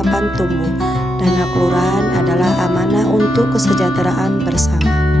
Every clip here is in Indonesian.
harapan tumbuh. Dana kelurahan adalah amanah untuk kesejahteraan bersama.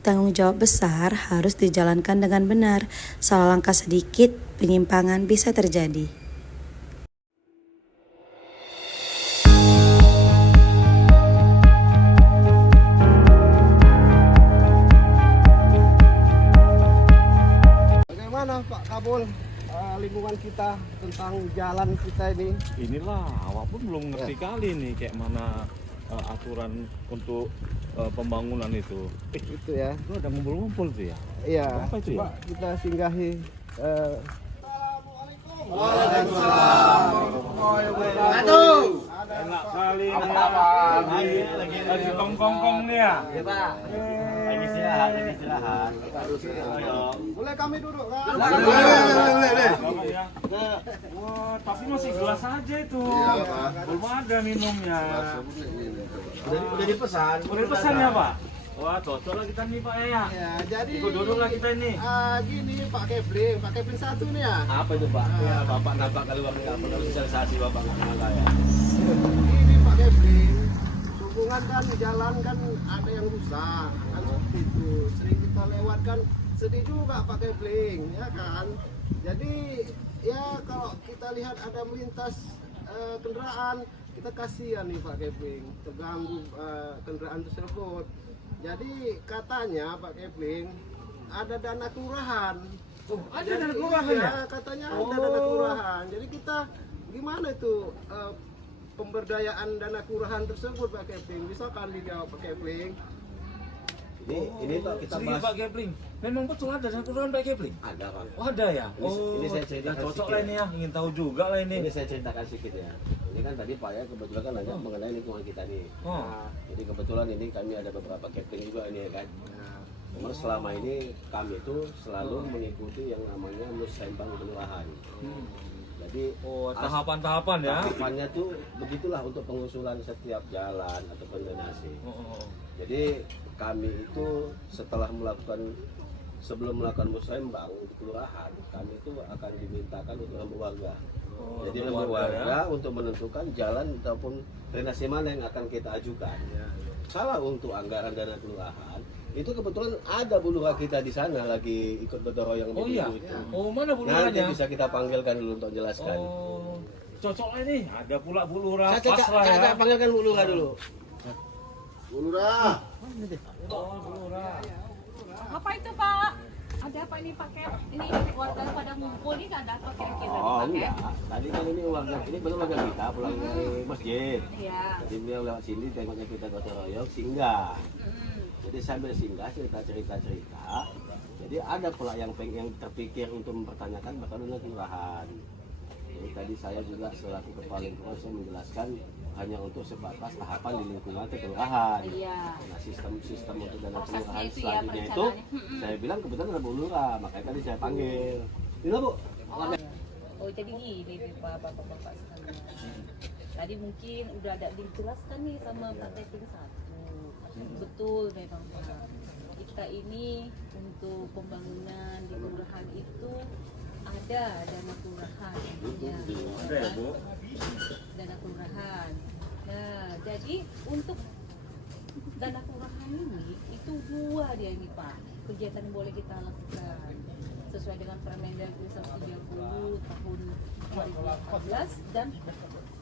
Tanggung jawab besar harus dijalankan dengan benar. Salah langkah sedikit, penyimpangan bisa terjadi. Bagaimana Pak Kabul lingkungan kita tentang jalan kita ini? Inilah awak pun belum ngerti kali nih kayak mana aturan untuk pembangunan itu. Itu ya. Itu ada ngumpul-ngumpul tuh ya. Iya. Apa itu ya? Pak, kita singgahi. Waalaikumsalam warahmatullahi wabarakatuh. Enak kali lagi kongkong nih ya. Ya Pak. Lagi istirahat. Boleh kami duduk kan? Boleh. Wah, tapi masih gelas aja itu. Belum ada minumnya. Udah dipesan. Boleh pesan ya Pak? Wah, cocok lah kita nih Pak ya. Ya, jadi Ikut duduk lah kita ini. gini Pak Kepling satu nih ya. Apa itu Pak? Ya, Bapak nampak kalau Bapak nggak perlu sosialisasi Bapak nggak kenal saya. Ini Pak Kepling, hubungan kan jalan kan ada yang rusak kan seperti itu. Sering kita lewat kan sedih juga Pak Kepling, ya kan. Jadi ya kalau kita lihat ada melintas kendaraan, kita kasihan nih Pak Kepling, terganggu kendaraan tersebut. Jadi katanya Pak Kepling ada dana kelurahan. Oh, ada dana kelurahan ya? Katanya ada dana kelurahan. Jadi kita gimana itu pemberdayaan dana kelurahan tersebut Pak Kepling? Bisa kan dijawab Pak Kepling? Ini Pak kita bahas. Pak Kepling. Memang betul ada dan kelurahan Pak Kepling? Ada Pak. Oh, ada ya? Ini saya ceritakan cocok sedikit. lah ini ya, ingin tahu juga lah ini. Ini saya ceritakan sedikit ya. Ini kan tadi Pak ya kebetulan kan nanya mengenai lingkungan kita nih. Oh. Nah, jadi kebetulan ini kami ada beberapa captain juga ini ya kan. Memang selama ini kami itu selalu mengikuti yang namanya musrembang kelurahan. Jadi Tahapan-tahapan ya? tahapannya tuh begitulah untuk pengusulan setiap jalan atau donasi. Jadi kami itu sebelum melakukan musrembang di kelurahan, kami itu akan dimintakan untuk rembuk warga. Jadi rembuk warga untuk menentukan jalan ataupun drainase mana yang akan kita ajukan. Salah untuk anggaran dana kelurahan, itu kebetulan ada Bu Lurah kita di sana lagi ikut gotong royong di iya? itu. Oh, mana Bu Nanti Lurahnya? bisa kita panggilkan dulu untuk jelaskan. Oh, cocok lah ini. Ada pula Bu Lurah, Saya pas lah ya. saya panggilkan Bu Lurah dulu. Bu Lurah. Oh, Bu Lurah. Apa itu Pak? Ada apa ini pakai ini warga pada ngumpul ini ada apa kira-kira Oh dipakai? enggak, tadi kan ini warga, ini baru warga kita pulang dari masjid. Iya. Jadi beliau lewat sini tengoknya kita gotong royong singgah. Jadi sambil singgah cerita. Jadi ada pula yang terpikir untuk mempertanyakan bakal dana kelurahan. Jadi tadi saya juga selaku kepala lingkungan saya menjelaskan hanya untuk sebatas tahapan di lingkungan kelurahan. Iya. Nah sistem untuk dana Prosesnya kelurahan itu ya, selanjutnya itu perencanaannya. saya bilang kebetulan ada Bu Lurah, makanya tadi saya panggil. Ini Bu. Oh jadi gini nih Bapak-bapak sekalian. Tadi mungkin udah ada dijelaskan nih sama Pak Kepling satu. Betul memang Pak. Kita ini untuk pembangunan di kelurahan itu ada dana kelurahan. Ya, Ada ya Bu? dana kelurahan. Nah, jadi untuk dana kelurahan ini itu dua dia ini Pak. Kegiatan yang boleh kita lakukan sesuai dengan Permendagri 130 tahun 2014 dan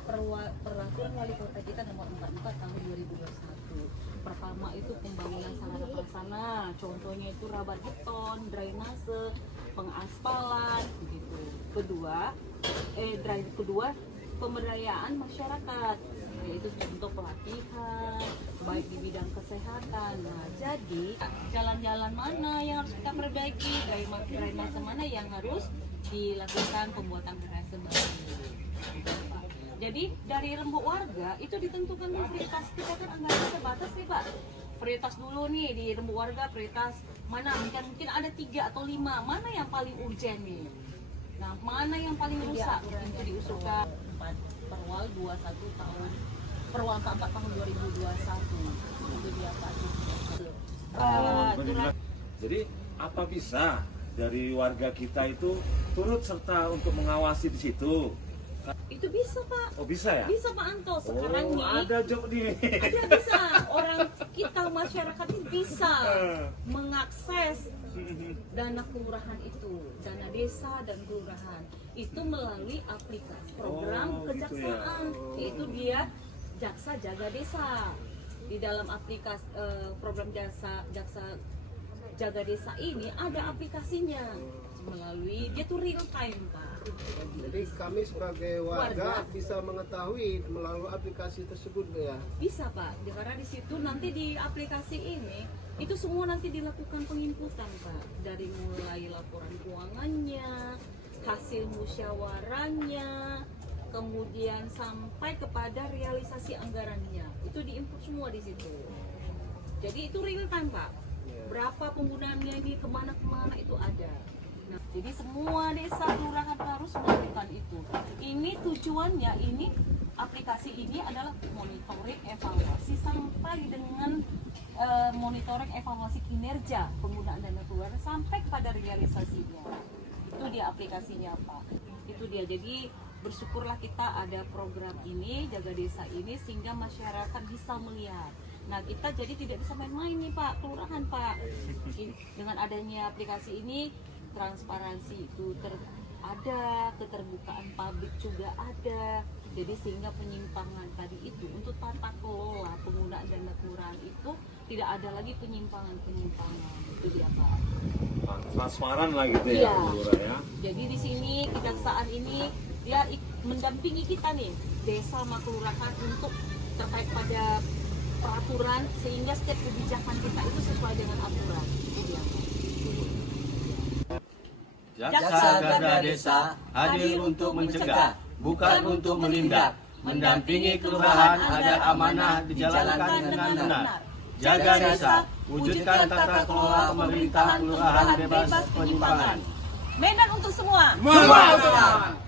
peraturan wali kota kita nomor 44 tahun 2021. Pertama itu pembangunan sarana prasarana, contohnya itu rabat beton, drainase, pengaspalan, begitu. Kedua, pemberdayaan masyarakat, yaitu contoh pelatihan, baik di bidang kesehatan. Nah, jadi jalan-jalan mana yang harus kita perbaiki, drainase mana yang harus dilakukan pembuatan drainase baru. Jadi dari rembuk warga itu ditentukan prioritas kita kan anggaran terbatas nih Pak. prioritas dulu nih di rembuk warga, prioritas mana, mungkin ada 3 atau 5, mana yang paling urgent nih. Nah, mana yang paling rusak itu diusulkan. Perwal 21 tahun, Perwal 44 tahun 2021 itu dia Pak. Jadi apa bisa dari warga kita itu turut serta untuk mengawasi di situ? Itu bisa Pak. Oh bisa ya? Bisa Pak Anto. Sekarang nih ada job nih. ada bisa orang kita masyarakat ini bisa mengakses dana kelurahan itu, dana desa dan kelurahan itu melalui aplikasi program kejaksaan, yaitu dia Jaksa Jaga Desa. Di dalam aplikasi program Jaksa Jaga Desa ini ada aplikasinya, melalui dia tuh real time Pak. Jadi kami sebagai warga bisa mengetahui melalui aplikasi tersebut ya. Bisa Pak, karena di situ nanti di aplikasi ini itu semua nanti dilakukan penginputan Pak, dari mulai laporan keuangannya, hasil musyawarahnya, kemudian sampai kepada realisasi anggarannya, itu diinput semua di situ. Jadi itu real time Pak, berapa penggunaannya di kemana-kemana itu ada. Nah, jadi semua desa kelurahan harus melakukan itu. Ini tujuannya, ini aplikasi ini adalah monitoring evaluasi sampai dengan monitoring evaluasi kinerja penggunaan dana kelurahan sampai kepada realisasinya. Itu dia aplikasinya Pak. Itu dia. Jadi bersyukurlah kita ada program ini, Jaga Desa ini, sehingga masyarakat bisa melihat. Nah, kita jadi tidak bisa main-main nih Pak, kelurahan Pak. Dengan adanya aplikasi ini, transparansi itu ada, keterbukaan publik juga ada. Jadi sehingga penyimpangan tadi itu untuk tata kelola penggunaan dana kelurahan itu tidak ada lagi penyimpangan-penyimpangan. Itu dia Pak. Transparan lah gitu ya, kelurahan ya. Jadi di sini kejaksaan ini dia mendampingi kita nih, desa sama kelurahan untuk terkait pada peraturan, sehingga setiap kebijakan kita itu sesuai dengan aturan. Itu dia. Jaksa Jaga Desa hadir untuk mencegah, bukan untuk menindak. Mendampingi kelurahan agar amanah dijalankan dengan benar. Jaga Desa, wujudkan tata kelola pemerintahan kelurahan bebas penyimpangan. Medan untuk semua. Semua!